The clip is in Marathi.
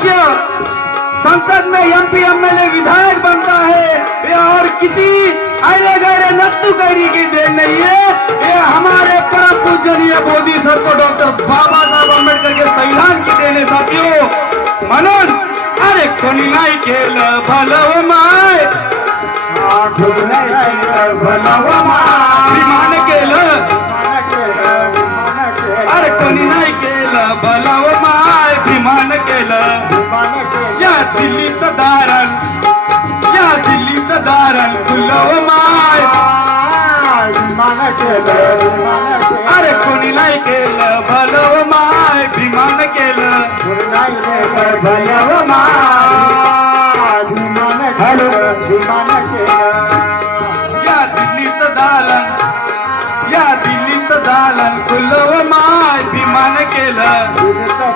मनुष्य संसद में एमपी एमएलए विधायक बनता है। ये और किसी अरे गए नत्तू कैरी की देन नहीं है। ये हमारे परम पूजनीय मोदी सर को डॉक्टर बाबा साहब अंबेडकर के संविधान की देन आहे साथियो। म्हणून अरे नाही केलं भलं माय विमान केलं अरे नाही केलं भलं अभिमान केलं. या दिल्लीचं दारण. या दिल्लीचं दारण. खुलं माय. अरे कोणी नाही केलं. भलव माय. अभिमान केलं. या दिल्लीचं दालन या दिल्लीचं दालन खुलं हो माय. विमान केलं.